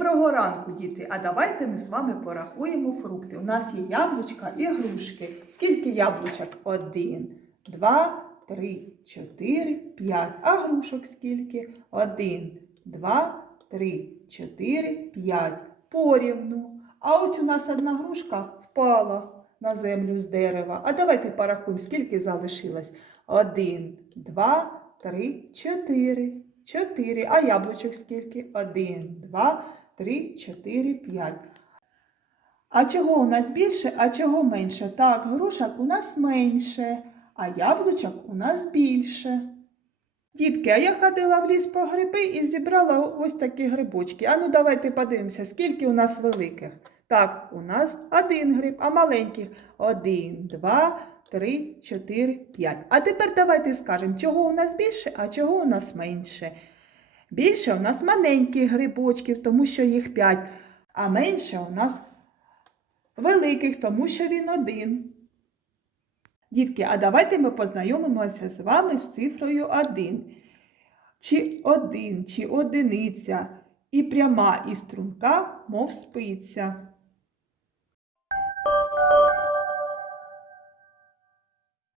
Доброго ранку, діти! А давайте ми з вами порахуємо фрукти. У нас є яблучка і грушки. Скільки яблучок? Один, два, три, чотири, п'ять. А грушок скільки? Один, два, три, чотири, п'ять. Порівну. А ось у нас одна грушка впала на землю з дерева. А давайте порахуємо, скільки залишилось. Один, два, три, чотири. Чотири. А яблучок скільки? Один, два, три, чотири, п'ять. А чого у нас більше, а чого менше? Так, грушок у нас менше, а яблучок у нас більше. Дітки, а я ходила в ліс по гриби і зібрала ось такі грибочки. Ану, давайте подивимося, скільки у нас великих. Так, у нас один гриб, а маленьких один, два, три, чотири, п'ять. А тепер давайте скажемо, чого у нас більше, а чого у нас менше. Більше у нас маленьких грибочків, тому що їх п'ять, а менше у нас великих, тому що він один. Дітки, а давайте ми познайомимося з вами з цифрою 1. Чи один, чи одиниця, і пряма, і струнка, мов спиця.